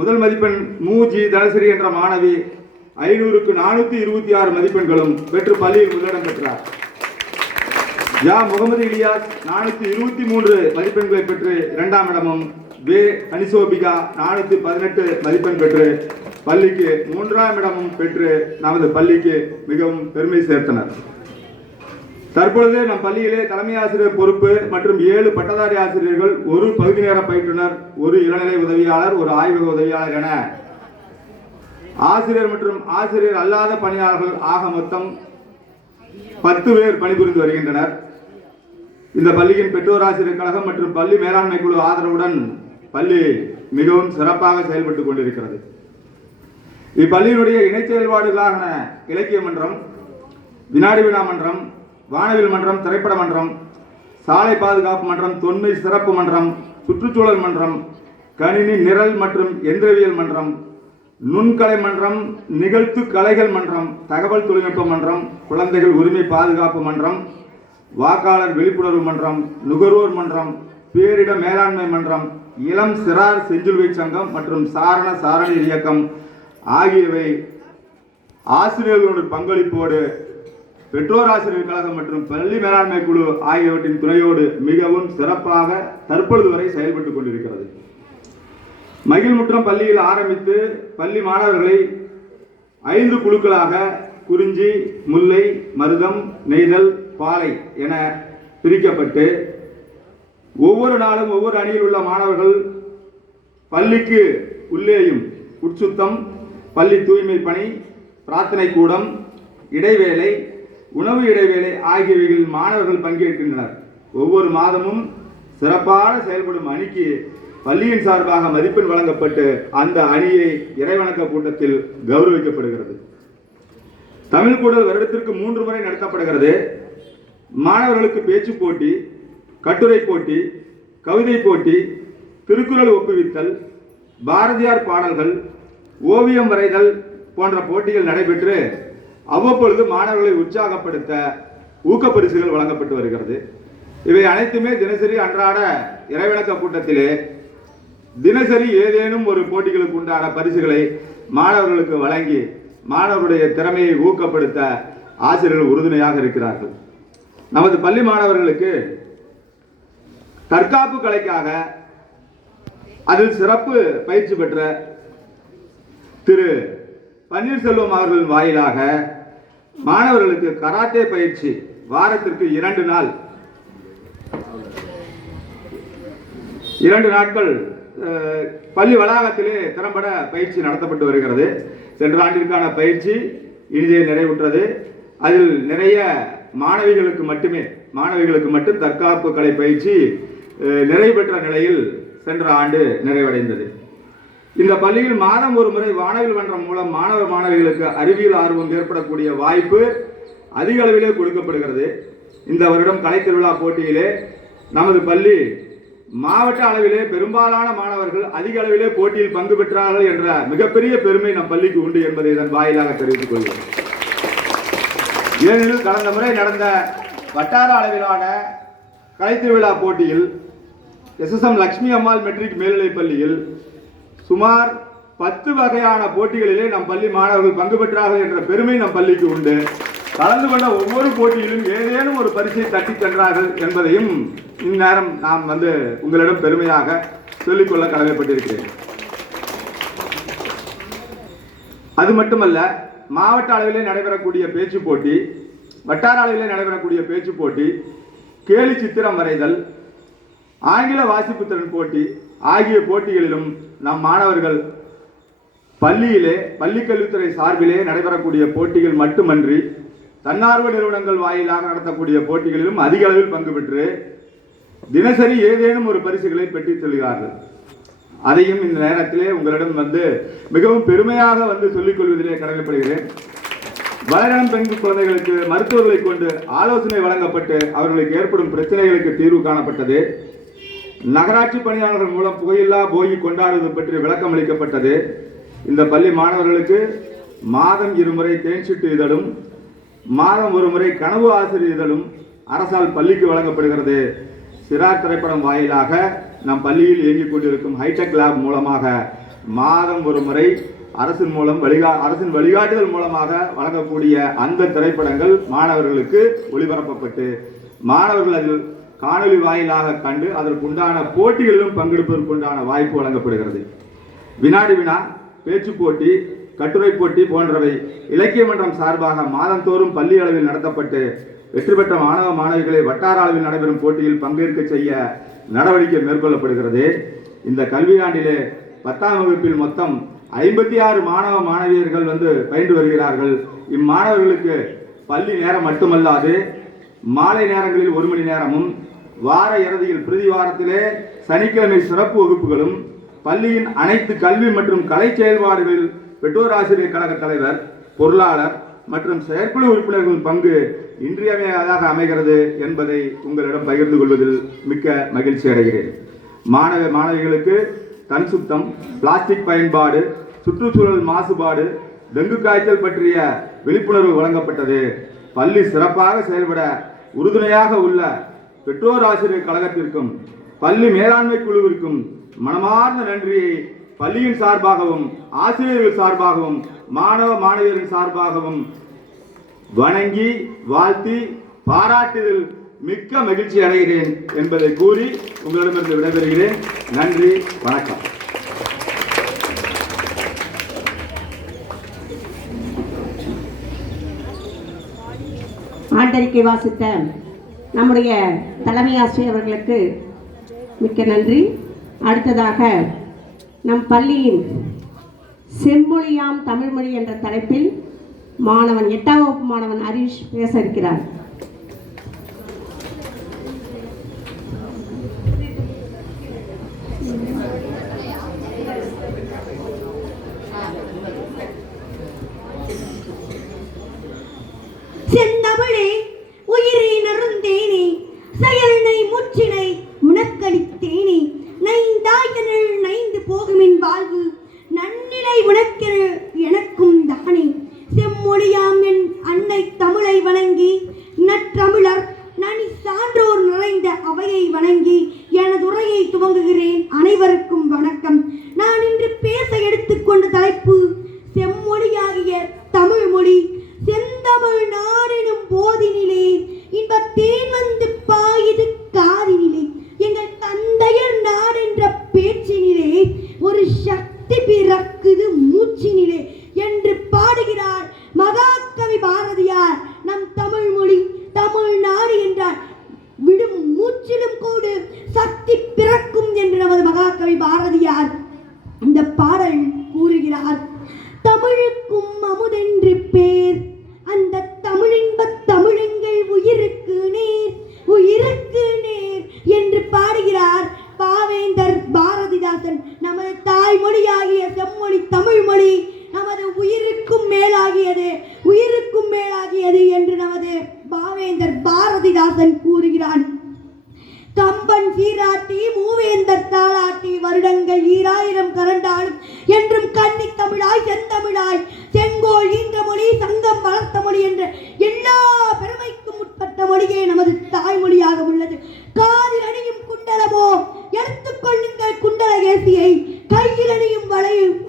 முதல் மதிப்பெண் மூஜி தனசரி என்ற மாணவி 500க்கு 426 மதிப்பெண்களும் பெற்று பள்ளியில் முதலிடம் பெற்றார். ஜா முகமது இலியாஸ் 423 மதிப்பெண்களை பெற்று 2ஆம் இடமும், வே அனிசோபிகா 418 மதிப்பெண் பெற்று பள்ளிக்கு 3ஆம் இடமும் பெற்று நமது பள்ளிக்கு மிகவும் பெருமை சேர்த்தனர். தற்பொழுது நம் பள்ளியிலே தலைமை ஆசிரியர் பொறுப்பு மற்றும் 7 பட்டதாரி ஆசிரியர்கள், ஒரு பகுதி நேர பயிற்றுனர், ஒரு இளநிலை உதவியாளர், ஒரு ஆய்வக உதவியாளர் என ஆசிரியர் மற்றும் ஆசிரியர் அல்லாத பணியாளர்கள் ஆக மொத்தம் 10 பேர் பணிபுரிந்து வருகின்றனர். இந்த பள்ளியின் பெற்றோர் ஆசிரியர் கழகம் மற்றும் பள்ளி மேலாண்மை குழு ஆதரவுடன் பள்ளி மிகவும் சிறப்பாக செயல்பட்டுக் கொண்டிருக்கிறது. இப்பள்ளியினுடைய இணை செயல்பாடுகளான இலக்கிய மன்றம், வினாடி வினா மன்றம், வானவில் மன்றம், திரைப்பட மன்றம், சாலை பாதுகாப்பு மன்றம், தொன்மை சிறப்பு மன்றம், சுற்றுச்சூழல் மன்றம், கணினி நிரல் மற்றும் எந்திரவியல் மன்றம், நுண்கலை மன்றம், நிகழ்த்து கலைகள் மன்றம், தகவல் தொழில்நுட்ப மன்றம், குழந்தைகள் உரிமை பாதுகாப்பு மன்றம், வாக்காளர் விழிப்புணர்வு மன்றம், நுகர்வோர் மன்றம், பேரிட மேலாண்மை மன்றம், இளம் சிறார் செஞ்சிலுவை சங்கம் மற்றும் சாரண சாரணி இயக்கம் ஆகியவை ஆசிரியர்களுடைய பங்களிப்போடு பெற்றோர் ஆசிரியர் கழகம் மற்றும் பள்ளி மேலாண்மை குழு ஆகியவற்றின் துணையோடு மிகவும் சிறப்பாக தற்பொழுது வரை செயல்பட்டுக் கொண்டிருக்கிறது. மகிழ்முற்றம் பள்ளியில் ஆரம்பித்து பள்ளி மாணவர்களை 5 குழுக்களாக குறிஞ்சி, முல்லை, மருதம், நெய்தல், பாலை என பிரிக்கப்பட்டு ஒவ்வொரு நாளும் ஒவ்வொரு அணியில் உள்ள மாணவர்கள் பள்ளிக்கு உள்ளேயும் உட்சுத்தம், பள்ளி தூய்மை பணி, பிரார்த்தனை கூடம், இடைவேளை, உணவு இடைவேளை ஆகியவைகளில் மாணவர்கள் பங்கேற்கின்றனர். ஒவ்வொரு மாதமும் சிறப்பாக செயல்படும் அணிக்கு பள்ளியின் சார்பாக மதிப்பெண் வழங்கப்பட்டு அந்த அணியை இறைவணக்க கூட்டத்தில் கௌரவிக்கப்படுகிறது. தமிழ் கூடல் வருடத்திற்கு 3 முறை நடத்தப்படுகிறது. மாணவர்களுக்கு பேச்சு போட்டி, கட்டுரை போட்டி, கவிதை போட்டி, திருக்குறள் ஒப்புவித்தல், பாரதியார் பாடல்கள், ஓவியம் வரைதல் போன்ற போட்டிகள் நடைபெற்று அவ்வப்பொழுது மாணவர்களை உற்சாகப்படுத்த ஊக்கப்பரிசுகள் வழங்கப்பட்டு வருகிறது. இவை அனைத்துமே தினசரி அன்றாட இறைவணக்க கூட்டத்திலே தினசரி ஏதேனும் ஒரு போட்டிகளுக்கு உண்டான பரிசுகளை மாணவர்களுக்கு வழங்கி மாணவருடைய திறமையை ஊக்கப்படுத்த ஆசிரியர்கள் உறுதுணையாக இருக்கிறார்கள். நமது பள்ளி மாணவர்களுக்கு தற்காப்பு கலைக்காக அதில் சிறப்பு பயிற்சி பெற்ற திரு பன்னீர்செல்வம் அவர்களின் வாயிலாக மாணவர்களுக்கு கராத்தே பயிற்சி வாரத்திற்கு 2 நாட்கள் பள்ளி வளாகத்திலே திறம்பட பயிற்சி நடத்தப்பட்டு வருகிறது. சென்ற ஆண்டிற்கான பயிற்சி இனிதே நிறைவுற்றது. அதில் நிறைய மாணவிகளுக்கு மட்டும் தற்காப்பு கலை பயிற்சி நிறைவு பெற்ற நிலையில் சென்ற ஆண்டு நிறைவடைந்தது. இந்த பள்ளியில் மாதம் ஒரு முறை வானவில் மன்றம் மூலம் மாணவ மாணவிகளுக்கு அறிவியல் ஆர்வம் ஏற்படக்கூடிய வாய்ப்பு அதிக அளவிலே கொடுக்கப்படுகிறது. இந்த வருடம் கலை திருவிழா போட்டியிலே நமது பள்ளி மாவட்ட அளவிலே பெரும்பாலான மாணவர்கள் அதிக அளவிலே போட்டியில் பங்கு பெற்றார்கள் என்ற மிகப்பெரிய பெருமை நம் பள்ளிக்கு உண்டு என்பதை இதன் வாயிலாக தெரிவித்துக் கொள்கிறேன். ஏனெனில் கடந்த முறை நடந்த வட்டார அளவிலான கலை திருவிழா போட்டியில் SSM லட்சுமி அம்மாள் மெட்ரிக் மேல்நிலைப் பள்ளியில் சுமார் 10 வகையான போட்டிகளிலே நம் பள்ளி மாணவர்கள் பங்கு பெற்றார்கள் என்ற பெருமை நம் பள்ளிக்கு உண்டு. கலந்து கொண்ட ஒவ்வொரு போட்டியிலும் ஏதேனும் ஒரு பரிசை தட்டி சென்றார்கள் என்பதையும் இந்நேரம் நாம் உங்களிடம் பெருமையாக சொல்லிக்கொள்ள கடமைப்பட்டிருக்கிறேன். அது மட்டுமல்ல, மாவட்ட அளவிலே நடைபெறக்கூடிய பேச்சு போட்டி, வட்டார அளவிலே நடைபெறக்கூடிய பேச்சு போட்டி, கேலி சித்திரம் வரைதல், ஆங்கில வாசிப்பு திறன் போட்டி ஆகிய போட்டிகளிலும் நம் மாணவர்கள் பள்ளியிலே பள்ளிக்கல்வித்துறை சார்பிலே நடைபெறக்கூடிய போட்டிகள் மட்டுமன்றி தன்னார்வ நிறுவனங்கள் வாயிலாக நடத்தக்கூடிய போட்டிகளிலும் அதிக அளவில் பங்கு பெற்று தினசரி ஏதேனும் ஒரு பரிசுகளை பெற்றுச் செல்கிறார்கள். அதையும் இந்த நேரத்திலே உங்களிடம் மிகவும் பெருமையாக சொல்லிக் கொள்வதிலே கடமைப்படுகிறேன். வளரினம் பெண் குழந்தைகளுக்கு மருத்துவர்களை கொண்டு ஆலோசனை வழங்கப்பட்டு அவர்களுக்கு ஏற்படும் பிரச்சனைகளுக்கு தீர்வு காணப்பட்டது. நகராட்சி பணியாளர்கள் மூலம் புகையில்லா போகி கொண்டாடுவது பற்றி விளக்கம் அளிக்கப்பட்டது. இந்த பள்ளி மாணவர்களுக்கு மாதம் இருமுறை தேன்சிட்டு இதழும் மாதம் ஒரு முறை கனவு ஆசிரியர் இதழும் அரசால் பள்ளிக்கு வழங்கப்படுகிறது. சிறார் திரைப்படம் வாயிலாக நம் பள்ளியில் இயங்கிக் கொண்டிருக்கும் ஹைடெக் லேப் மூலமாக மாதம் ஒரு முறை அரசின் வழிகாட்டுதல் மூலமாக வழங்கக்கூடிய அந்த திரைப்படங்கள் மாணவர்களுக்கு ஒளிபரப்பப்பட்டு மாணவர்கள் அதில் காணொலி வாயிலாக கண்டு அதற்குண்டான போட்டிகளிலும் பங்கெடுப்பதற்குண்டான வாய்ப்பு வழங்கப்படுகிறது. வினாடி வினா, பேச்சு போட்டி, கட்டுரை போட்டி போன்றவை இலக்கிய மன்றம் சார்பாக மாதந்தோறும் பள்ளி அளவில் நடத்தப்பட்டு வெற்றி பெற்ற மாணவ மாணவிகளை வட்டார அளவில் நடைபெறும் போட்டியில் பங்கேற்க செய்ய நடவடிக்கை மேற்கொள்ளப்படுகிறது. இந்த கல்வியாண்டிலே 10ஆம் வகுப்பில் மொத்தம் 56 மாணவ மாணவியர்கள் பயின்று வருகிறார்கள். இம்மாணவர்களுக்கு பள்ளி நேரம் மட்டுமல்லாது மாலை நேரங்களில் 1 மணி நேரமும் வார இறுதியில் பிரதி வாரத்திலே சனிக்கிழமை சிறப்பு வகுப்புகளும் பள்ளியின் அனைத்து கல்வி மற்றும் கலை செயல்பாடுகளில் பெற்றோர் ஆசிரியர் கழக தலைவர், பொருளாளர் மற்றும் செயற்குழு உறுப்பினர்களின் பங்கு இன்றியமையாததாக அமைகிறது என்பதை உங்களிடம் பகிர்ந்து கொள்வதில் மிக்க மகிழ்ச்சி அடைகிறேன். மாணவிகளுக்கு தன் சுத்தம், பிளாஸ்டிக் பயன்பாடு, சுற்றுச்சூழல் மாசுபாடு, டெங்கு காய்ச்சல் பற்றிய விழிப்புணர்வு வழங்கப்பட்டது. பள்ளி சிறப்பாக செயல்பட உறுதுணையாக உள்ள பெற்றோர் ஆசிரியர் கழகத்திற்கும் பள்ளி மேலாண்மை குழுவிற்கும் மனமார்ந்த நன்றியை பள்ளியின் சார்பாகவும் ஆசிரியர்கள் சார்பாகவும் மாணவ மாணவியரின் சார்பாகவும் வணங்கி வாழ்த்தி பாராட்டுதல் மிக்க மகிழ்ச்சி அடைகிறேன் என்பதை கூறி உங்களிடமிருந்து விடைபெறுகிறேன். நன்றி, வணக்கம். ஆண்டறிக்கை வாசித்த நம்முடைய தலைமை ஆசிரியர் அவர்களுக்கு மிக்க நன்றி. அடுத்ததாக நம் பள்ளியின் செம்மொழியாம் தமிழ்மொழி என்ற தலைப்பில் மாணவன் 8ஆம் வகுப்பு மாணவன் ஹரிஷ் பேச இருக்கிறார். செந்தமிழே உயிரை நறுந்தேனே செயலினை முற்றினை உனக்களித்தேனே நைந்தாயனில் நைந்து போகுமின் வாழ்வு நன்னிலை உனக்கென எனக்கும் தானே செம்மொழியாம் என் அன்னை தமிழை வணங்கி நற்றமிழர் நனி சான்றோர் நிறைந்த அவையை வணங்கி எனது உரையை துவங்குகிறேன். அனைவருக்கும் வணக்கம். நான் இன்று பேச எடுத்துக்கொண்ட தலைப்பு செம்மொழியாகிய தமிழ் மொழி. செந்தமிழ் நாடெனும் போதினிலே இன்பத்தேன் வந்து பாயுது காதினிலே எங்கள் தந்தையர் நாடென்ற பேச்சினிலே ஒரு சக்தி பிறக்குது மூச்சினிலே என்று பாடுகிறார் மகாகவி பாரதியார். நம் தமிழ் மொழி தமிழ்நாடு என்றார் விடும் மூச்சிலும் கூட சக்தி பிறக்கும் என்று நமது மகாகவி பாரதியார் இந்த பாடல் கூறுகிறார். தமிழுக்கும் அமுதென்று பேர், அந்த தமிழின்ப தமிழெங்கள் உயிருக்கு நேர், உயிருக்கு நேர் என்று பாடுகிறார் பாவேந்தர் பாரதிதாசன். நமது தாய்மொழியாகிய செம்மொழி தமிழ்மொழி நமது உயிருக்கும் மேலாகியது, உயிருக்கும் மேலாகியது என்று நமது பாவேந்தர் பாரதிதாசன் கூறுகிறான். கம்பன் சீராட்டி மூவேந்தர் தாளாட்டி வருடங்கள் 2000 கரண்டாலும் என்றும் கன்னி தமிழாய் செந்தமிழாய் செங்கோல் ஈன்ற மொழி சங்கம் வளர்த்த மொழி என்ற எல்லா பெருமைக்கும் உட்பட்ட மொழியே நமது தாய்மொழியாக உள்ளது. காதில் அணியும் குண்டலமோ எடுத்துக்கொள்ளுங்கள் குண்டல ஏசியை, கையில் அணியும்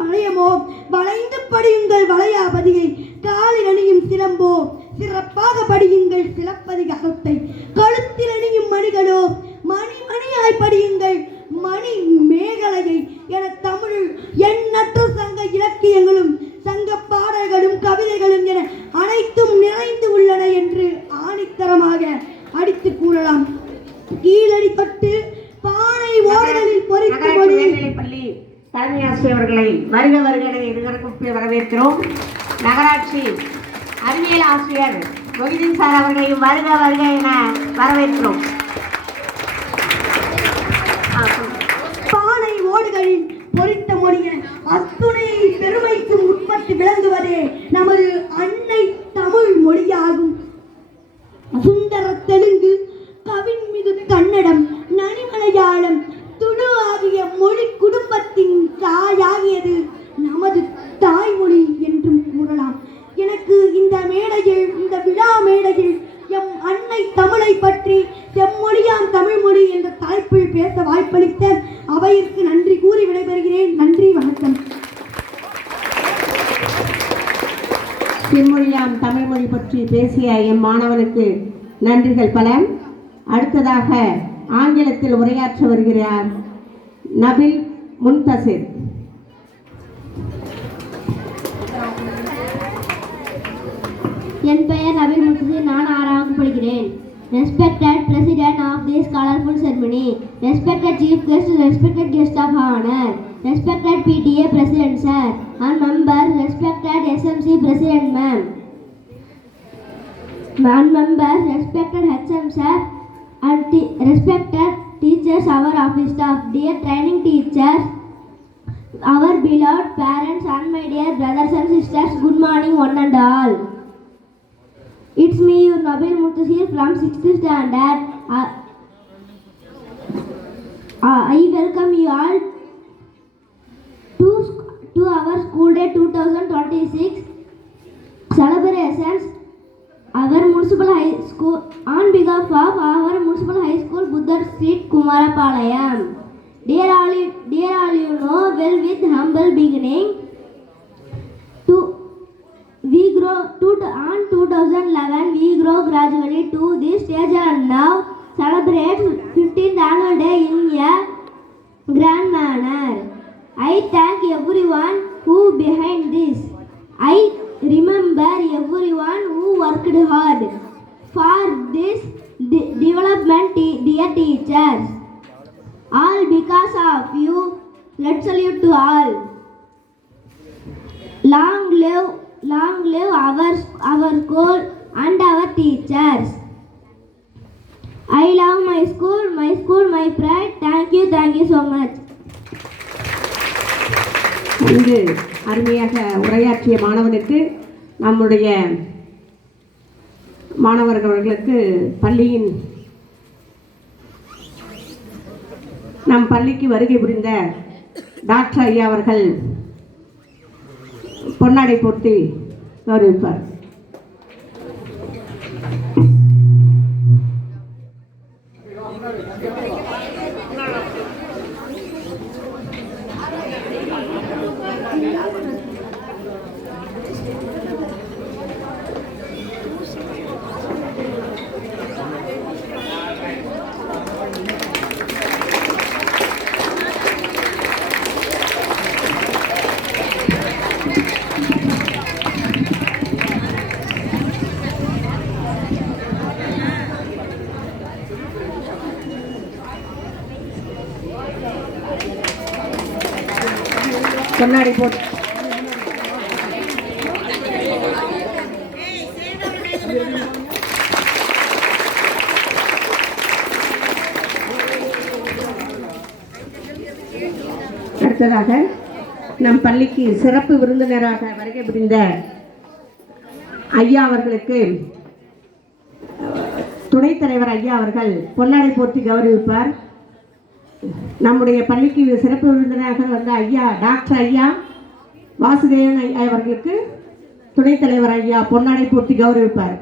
வளையமோ வளைந்து படியுங்கள் வளையாபதியை, காலில் அணியும் சிலம்போ சிறப்பாக படியுங்கள் சிலப்பதிகாரத்தை, கழுத்தில் அணியும் மணிகளோ மணி மணியாய் படியுங்கள் மணி மேகலையை என தமிழில் எண்ணற்ற சங்க இலக்கியங்களும் சங்க பாடல்களும் கவிதைகளும் என அனைத்தும் நிறைந்து உள்ளன என்று ஆணித்தரமாக அடித்து கூறலாம். கீழடி தொட்டு பானை ஓரங்களில் பொறித்த மொழி பள்ளி தலைமை ஆசிரியர் அவர்களை வருக வருக என இருவருக்கும் வரவேற்கிறோம். நகராட்சி அறிவியல் ஆசிரியர் மொஹிதீன் சார் அவர்களையும் வருக வருக என வரவேற்கிறோம். பானை ஓடுகளில் பொறித்த மொழிய அத்துணை பெருமைக்கும் உட்பட்டு விளங்குவதே நமது அன்னை தமிழ் மொழியாகும். சுந்தர தெலுங்கு, கவின்மிகு கன்னடம், நனிமலையாளம், துளு ஆகிய மொழி குடும்பத்தின் தாயாகியது நமது தமிழ் மொழி என்ற தலைப்பில் பேச வாய்ப்பளித்த அவையிற்கு நன்றி கூறி விடைபெறுகிறேன். நன்றி, வணக்கம். செம்மொழியாம் தமிழ்மொழி பற்றி பேசிய எம் மாணவனுக்கு நன்றிகள் பல. அடுத்ததாக ஆங்கிலத்தில் உரையாற்ற வருகிறார் நபில் முன்தசிர். என் பெயர் நபில் முன்தசிர். நான் 6ஆம் படிக்கிறேன். Respected President of this colorful ceremony, respected Chief Guest, respected Guest of Honor, respected PTA President Sir, and members, respected SMC President Ma'am, and members, respected HM Sir, and respected teachers, our office staff, dear training teachers, our beloved parents, and my dear brothers and sisters, good morning one and all. It's me, your Nabil Mutasir from 6th standard. I welcome you all to our school day 2026 celebrations. Our municipal high school, on behalf of our municipal high school, Buddha Street, Kumarapalayam. Dear all, you know well with humble beginning. We grow on 2011. We grow gradually to this stage and now celebrate 15th annual day in a grand manner. I thank everyone who behind this. I remember everyone who worked hard for this development, dear teachers. All because of you. Let's salute to all. Long live our school and our teachers. I love my school, my pride. Thank you so much. இங்கு அருமையாக உரையாற்றிய மாணவனுக்கு நம்முடைய மாணவர்களுக்கு நம் பள்ளிக்கு வருகை புரிந்த டாக்டர் ஐயா அவர்கள் பொன்னாடை போர்த்தி கௌரவிப்பார். பொன்னாடை போட்டு அடுத்ததாக நம் பள்ளிக்கு சிறப்பு விருந்தினராக வருகை புரிந்த ஐயா அவர்களுக்கு துணைத் தலைவர் ஐயா அவர்கள் பொன்னாடை போர்த்தி கௌரவிப்பார். நம்முடைய பள்ளிக்கு சிறப்பு விருந்தினராக வந்த ஐயா டாக்டர் ஐயா வாசுதேவன் ஐயா அவர்களுக்கு துணைத் தலைவர் ஐயா பொன்னாடை போர்த்தி கௌரவிப்பார்.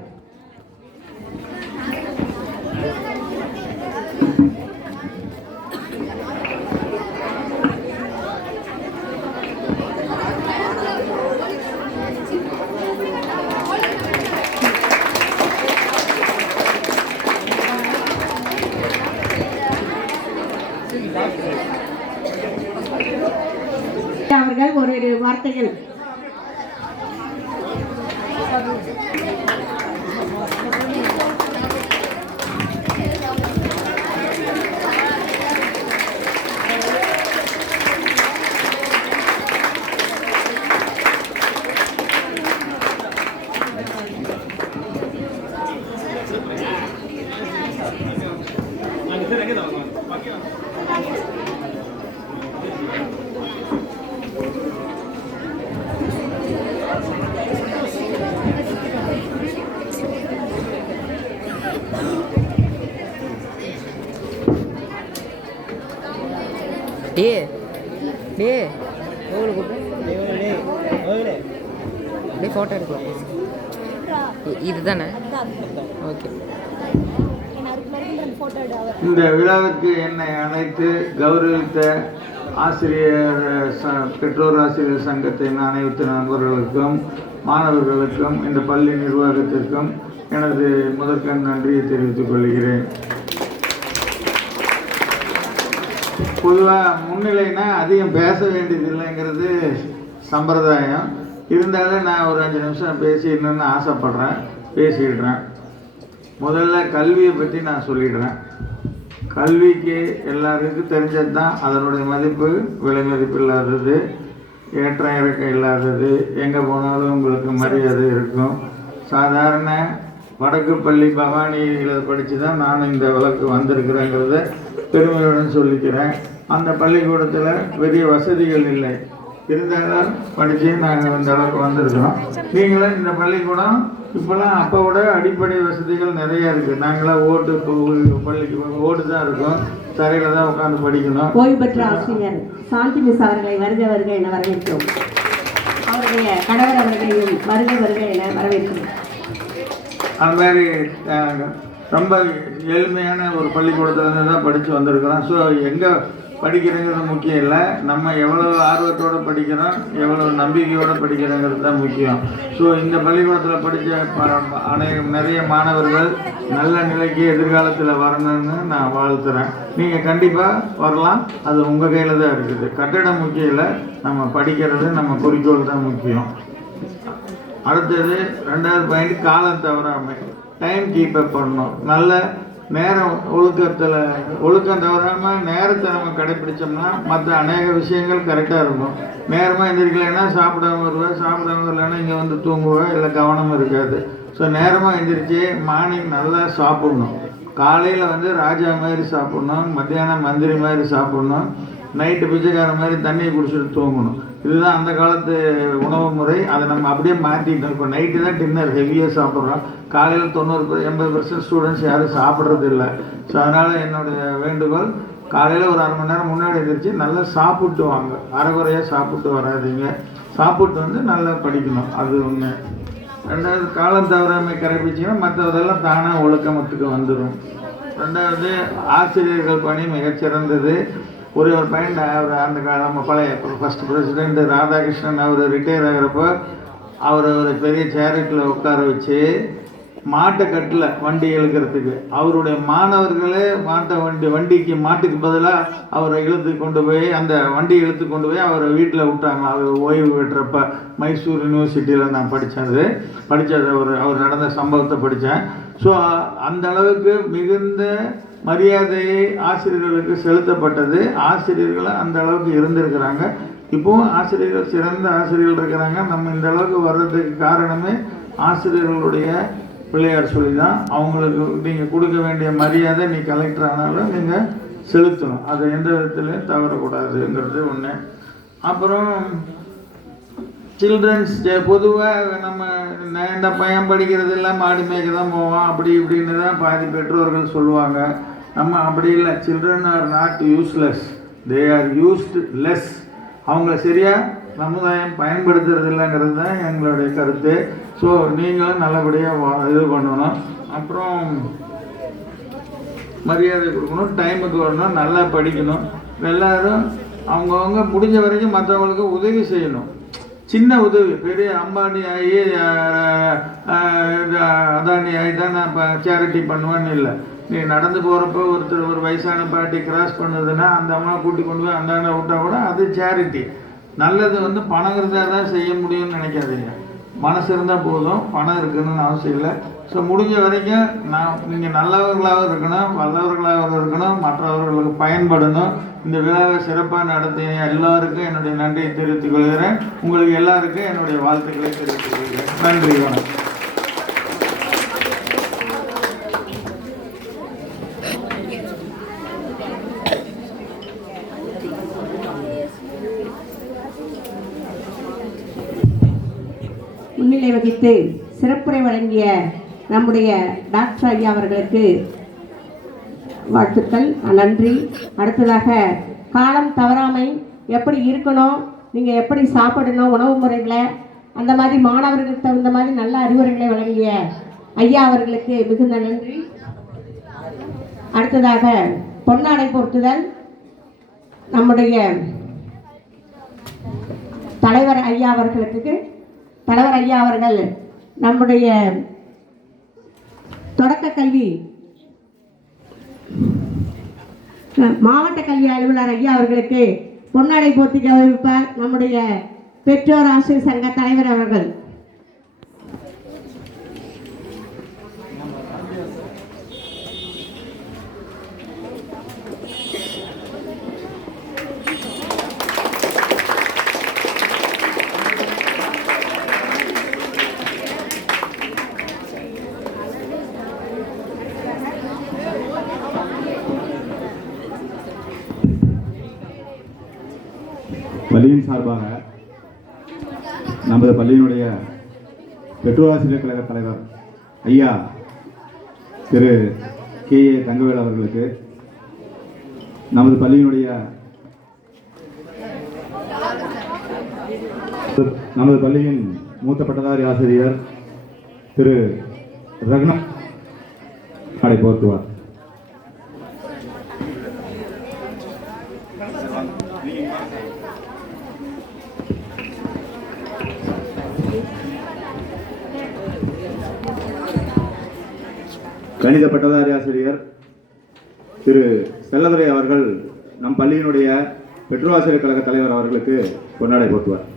அவர்கள் ஒரு வார்த்தைகள் ஃபோட்டோ எடுக்கலாம் இதுதானே? ஓகே. இந்த விழாவிற்கு என்னை அழைத்து கௌரவித்த ஆசிரியர் பெற்றோர் ஆசிரியர் சங்கத்தின் அனைத்து நண்பர்களுக்கும் மாணவர்களுக்கும் இந்த பள்ளி நிர்வாகத்திற்கும் எனது முதற்கண் நன்றியை தெரிவித்துக் கொள்கிறேன். பொதுவாக முன்னிலைனா அதிகம் பேச வேண்டியதில்லைங்கிறது சம்பிரதாயம். இருந்தாலும் நான் ஒரு 5 நிமிஷம் பேசிடணும்னு ஆசைப்படுறேன், பேசிடுறேன். முதல்ல கல்வியை பற்றி நான் சொல்லிடுறேன். கல்விக்கு எல்லாருக்கும் தெரிஞ்சது தான் அதனுடைய மதிப்பு விலை மதிப்பு இல்லாதது, ஏற்ற இறக்கம் இல்லாதது, எங்கே போனாலும் உங்களுக்கு மரியாதை இருக்கும். சாதாரண வடக்கு பள்ளி பவானியில் படித்து தான் நான் இந்த வழக்கு வந்திருக்கிறேங்கிறத பெருமையுடன் சொல்லிக்கிறேன். அந்த பள்ளிக்கூடத்தில் பெரிய வசதிகள் இல்லை, இருந்தாலும் படித்து நாங்கள் இந்த அளவுக்கு வந்திருக்கிறோம். நீங்களும் இந்த பள்ளிக்கூடம் இப்போலாம் அப்போ விட அடிப்படை வசதிகள் நிறையா இருக்குது. நாங்களாம் பள்ளிக்கு ஓட்டு தான் இருக்கோம், தரையில் தான் உட்காந்து படிக்கணும். ஓய்வு பெற்ற ஆசிரியர் சாந்தி மிஸ் அவர்களை வருக என வரவேற்கிறோம். அவருடைய கணவர் அவர்களையும் வருக என வரவேற்கிறோம். அந்த மாதிரி ரொம்ப எளிமையான ஒரு பள்ளிக்கூடத்துலேருந்து தான் படித்து வந்திருக்கிறோம். ஸோ எங்கே படிக்கிறேங்கிறது முக்கியம் இல்லை, நம்ம எவ்வளோ ஆர்வத்தோடு படிக்கிறோம், எவ்வளோ நம்பிக்கையோடு படிக்கிறோங்கிறது தான் முக்கியம். ஸோ இந்த பள்ளிக்கூடத்தில் படித்த நிறைய மாணவர்கள் நல்ல நிலைக்கு எதிர்காலத்தில் வரணும்னு நான் வாழ்த்துறேன். நீங்கள் கண்டிப்பாக வரலாம், அது உங்கள் கையில் தான் இருக்குது. கட்டடம் முக்கியம் இல்லை, நம்ம படிக்கிறது நம்ம குறிக்கோள் தான் முக்கியம். அடுத்தது 2வது பாயிண்ட், காலம் தவறாமை, டைம் கீப்பப் பண்ணணும். நல்ல நேரம் ஒழுக்கம் தவறாமல் நேரத்தை நம்ம கடைப்பிடிச்சோம்னா மற்ற அநேக விஷயங்கள் கரெக்டாக இருக்கும். நேரமாக எந்திரிக்கலைன்னா சாப்பிடாம வருவேன், சாப்பிடாம வரலைன்னா இங்கே வந்து தூங்குவேன், இல்லை கவனம் இருக்காது. ஸோ நேரமாக எந்திரிச்சு மார்னிங் நல்லா சாப்பிட்ணும். காலையில் ராஜா மாதிரி சாப்பிட்ணும், மத்தியானம் மந்திரி மாதிரி சாப்பிட்ணும், நைட்டு பிச்சைக்கார மாதிரி தண்ணியை குடிச்சிட்டு தூங்கணும். இதுதான் அந்த காலத்து உணவு முறை. அதை நம்ம அப்படியே மாற்றிட்டோம். இப்போ நைட்டு தான் டின்னர் ஹெவியாக சாப்பிட்றோம். காலையில் 90-80% ஸ்டூடெண்ட்ஸ் யாரும் சாப்பிட்றது இல்லை. ஸோ அதனால் என்னுடைய வேண்டுகோள், காலையில் ஒரு 1/2 மணி நேரம் முன்னாடி எழுந்திரிச்சு நல்லா சாப்பிட்டு வாங்க. அரைகுறையாக சாப்பிட்டு வராதிங்க, சாப்பிட்டு நல்லா படிக்கணும். அது ஒன்று. 2வது, காலம் தவறாமை கடைபிடிச்சிங்கன்னா மற்றதெல்லாம் தானாக ஒழுக்கமத்துக்கு வந்துடும். 2வது, ஆசிரியர்கள் பணி மிகச்சிறந்தது. ஒரு பையன் அவர் அந்த நம்ம பழைய ஃபஸ்ட் பிரசிடெண்ட் ராதாகிருஷ்ணன் அவர் ரிட்டையர் ஆகிறப்போ அவர் ஒரு பெரிய சேரிட்டியில் உட்கார வச்சு மாட்டுக்கட்டில் வண்டி இழுக்கிறதுக்கு அவருடைய மாணவர்களே வண்டிக்கு மாட்டுக்கு பதிலாக அவரை இழுத்து கொண்டு போய் அந்த வண்டியை இழுத்து கொண்டு போய் அவரை வீட்டில் விட்டாங்க. அவர் ஓய்வு பெற்றப்ப மைசூர் யூனிவர்சிட்டியில் நான் படித்தது அவர் நடந்த சம்பவத்தை படித்தேன். ஸோ அந்த அளவுக்கு மிகுந்த மரியாதையை ஆசிரியர்களுக்கு செலுத்தப்பட்டது. ஆசிரியர்களும் அந்த அளவுக்கு இருந்திருக்கிறாங்க. இப்போவும் ஆசிரியர்கள் சிறந்த ஆசிரியர்கள் இருக்கிறாங்க. நம்ம இந்த அளவுக்கு வர்றதுக்கு காரணமே ஆசிரியர்களுடைய பிள்ளையார் சொல்லி தான். அவங்களுக்கு நீங்கள் கொடுக்க வேண்டிய மரியாதை நீ கலெக்டர் ஆனாலும் நீங்கள் செலுத்தணும். அதை எந்த விதத்துலையும் தவறக்கூடாதுங்கிறது ஒன்று. அப்புறம் சில்ட்ரன்ஸ் டே, பொதுவாக நம்ம இந்த பையன் படிக்கிறது இல்லை, மாடி மேய்க்க தான் போவான், அப்படி இப்படின்னு தான் பாதி பெற்றோர்கள் சொல்லுவாங்க. நம்ம அப்படி இல்லை. Children are not useless, they are used less. அவங்கள சரியாக சமுதாயம் பயன்படுத்துறது இல்லைங்கிறது தான் எங்களுடைய கருத்து. ஸோ நீங்களும் நல்லபடியாக இது பண்ணணும். அப்புறம் மரியாதை கொடுக்கணும், டைமுக்கு வரணும், நல்லா படிக்கணும். எல்லோரும் அவங்கவுங்க முடிஞ்ச வரைக்கும் மற்றவங்களுக்கு உதவி செய்யணும். சின்ன உதவி, பெரிய அம்பானி ஆகி அதானி ஆகி தான் நான் இப்போ சேரிட்டி பண்ணுவேன்னு இல்லை. நீ நடந்து போகிறப்போ ஒரு வயசான பாட்டி கிராஸ் பண்ணுதுன்னா அந்த அம்மா கூட்டி கொண்டு போய் அந்தாண்ட விட்டால் கூட அது சேரிட்டி. நல்லது பணம் இருந்தால் தான் செய்ய முடியும்னு நினைக்காதீங்க. மனசு இருந்தால் போதும், பணம் இருக்குதுன்னு அவசியம் இல்லை. ஸோ முடிஞ்ச வரைக்கும் நீங்கள் நல்லவர்களாகவும் இருக்கணும், வல்லவர்களாகவும் இருக்கணும், மற்றவர்களுக்கு பயன்படணும். இந்த விழாவை சிறப்பாக நடத்திய எல்லாருக்கும் என்னுடைய நன்றியை தெரிவித்துக் கொள்கிறேன். உங்களுக்கு எல்லாருக்கும் என்னுடைய வாழ்த்துக்களை தெரிவித்துக் கொள்கிறேன். நன்றி, வணக்கம். முன்னிலை வகித்து சிறப்புரை வழங்கிய நம்முடைய டாக்டர் ஐயா அவர்களுக்கு வாழ்த்துக்கள், நன்றி. அடுத்ததாக காலம் தவறாமை எப்படி இருக்கணும், நீங்கள் எப்படி சாப்பிடணும், உணவு முறைகளை அந்த மாதிரி மாணவர்களுக்கு தகுந்த மாதிரி நல்ல அறிவுரைகளை வழங்கிய ஐயா அவர்களுக்கு மிகுந்த நன்றி. அடுத்த அடுத்ததாக பொன்னாடை போர்த்துதல். நம்முடைய தலைவர் ஐயா அவர்கள் நம்முடைய தொடக்க கல்வி மாவட்ட கல்வி அலுவலர் ஐயா அவர்களுக்கு பொன்னாடை போர்த்தி கௌரவிப்பார் நம்முடைய பெற்றோர் ஆசிரியர் சங்க தலைவர் அவர்கள். பள்ளியின் சார்பாக நமது பள்ளியினுடைய பெற்றோராசிரியர் கழக தலைவர் ஐயா திரு KA தங்கவேல் அவர்களுக்கு, நமது பள்ளியினுடைய நமது பள்ளியின் மூத்த பட்டதாரி ஆசிரியர் திரு ரகுநாத் போர்த்துவார். கணித பட்டதாரி ஆசிரியர் திரு செல்லதுரை அவர்கள் நம் பள்ளியினுடைய பெற்றோராசிரியர் கழக தலைவர் அவர்களுக்கு பொன்னாடை போர்த்துவார்.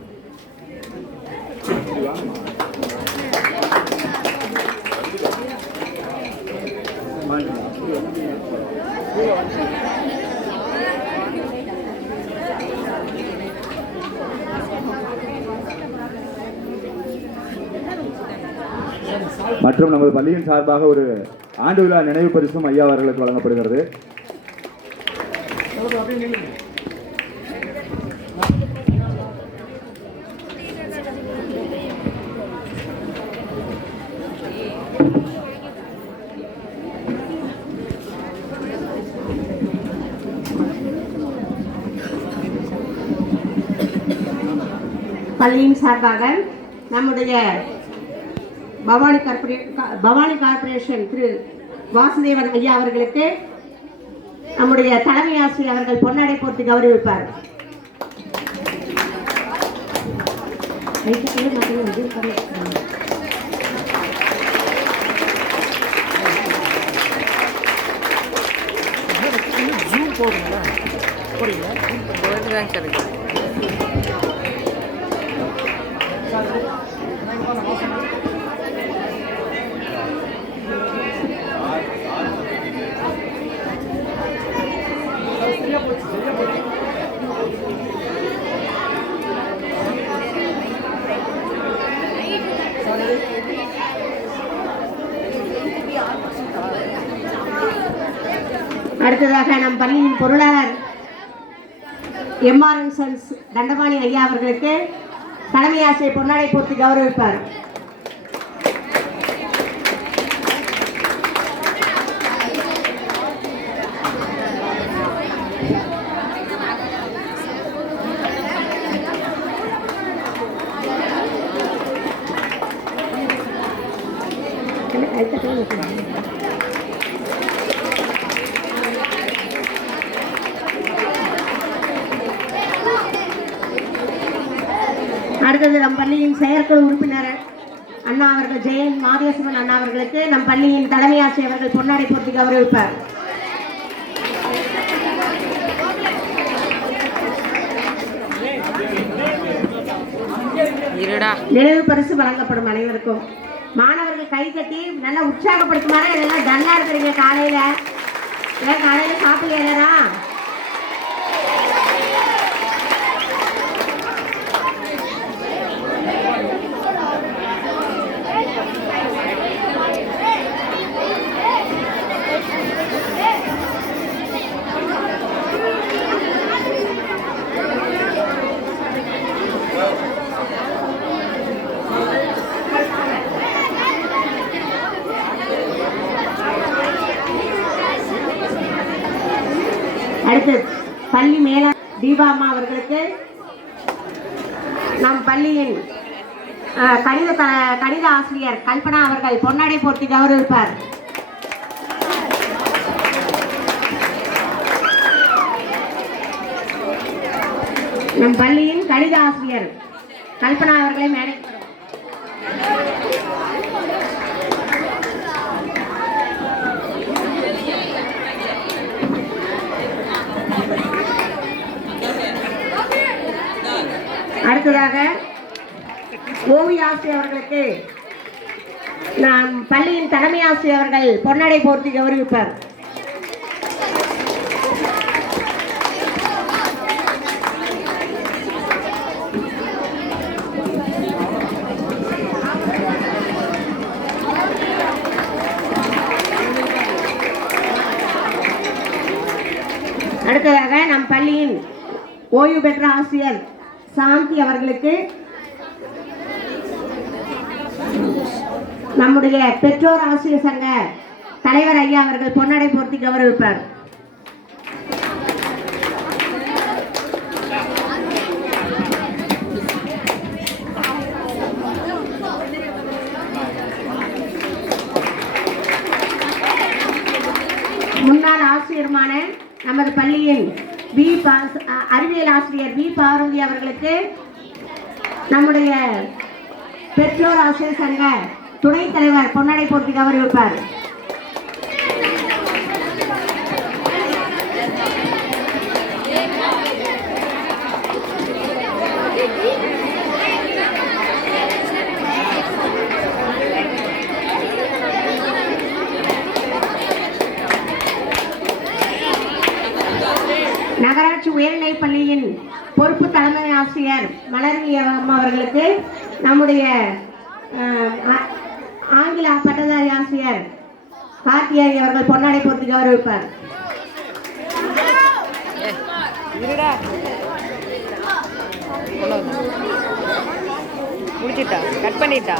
மற்றும் நமது பள்ளியின் சார்பாக ஒரு ஆண்டு விழா நினைவு பரிசும் ஐயா அவர்களுக்கு வழங்கப்படுகிறது. பள்ளியின் சார்பாக நம்முடைய பவானி கார்பரேஷன் திரு வாசுதேவன் ஐயா அவர்களுக்கு நம்முடைய தலைமை ஆசிரியர் அவர்கள் பொன்னாடை போர்த்தி கௌரவிப்பார். அடுத்ததாக நம் பள்ளியின் பொருளாளர் MRN சன்ஸ் தண்டபாணி ஐயா அவர்களுக்கு தலைமை ஆசிரியர் பொன்னாடை போர்த்தி கௌரவிப்பார். அடுத்தது நம் பள்ளியின் செயற்குழு உறுப்பினர் அண்ணா அவர்கள் ஜெயன் மாதேஸ்வரன் அண்ணா அவர்களுக்கு நம் பள்ளியின் தலைமை ஆசிரியர் அவர்கள் பொன்னாடை போர்த்தி கௌரவிப்பார். நினைவு பரிசு வழங்கப்படும் அனைவருக்கும். மாணவர்கள் கை தட்டி நல்லா உற்சாகப்படுத்துமாறு. இதெல்லாம் டல்லா இருக்கிறீங்க காலையில சாப்பிடலா? அடுத்து பள்ளி மேலாளர் தீபா அம்மா அவர்களுக்கு நம் பள்ளியின் கணித ஆசிரியர் கல்பனா அவர்கள் பொன்னாடை போர்த்தி கௌரவிப்பார். நம் பள்ளியின் கணித ஆசிரியர் கல்பனா அவர்களை மேடை அடுத்ததாக ஓவிய ஆசிரியர் அவர்களுக்கு நம் பள்ளியின் தலைமை ஆசிரியர் அவர்கள் பொன்னடை போர்த்தி கௌரவிப்பார். அடுத்ததாக நம் பள்ளியின் ஓய்வு பெற்ற ஆசிரியர் சாந்தி அவர்களுக்கு நம்முடைய பெற்றோர் ஆசிரியர் சங்க தலைவர் ஐயா அவர்கள் பொன்னடை போர்த்தி கௌரவிப்பார். முன்னாள் ஆசிரியருமான நமது பள்ளியின் அறிவியல் ஆசிரியர் பி பார்வதி அவர்களுக்கு நம்முடைய பெற்றோர் ஆசிரியர் சங்க துணைத் தலைவர் பொன்னடை போர்த்தி கௌரவிப்பார். நகராட்சி உயர்நிலைப் பள்ளியின் பொறுப்பு தலைமை ஆசிரியர் மலர்வி அம்மா அவர்களுக்கு நம்முடைய ஆங்கில பட்டதாரி ஆசிரியர் கார்த்தியாய் அவர்கள் பொன்னாடை போர்த்தி கௌரவிப்பார். முடிச்சிட்டா கட் பண்ணிட்டா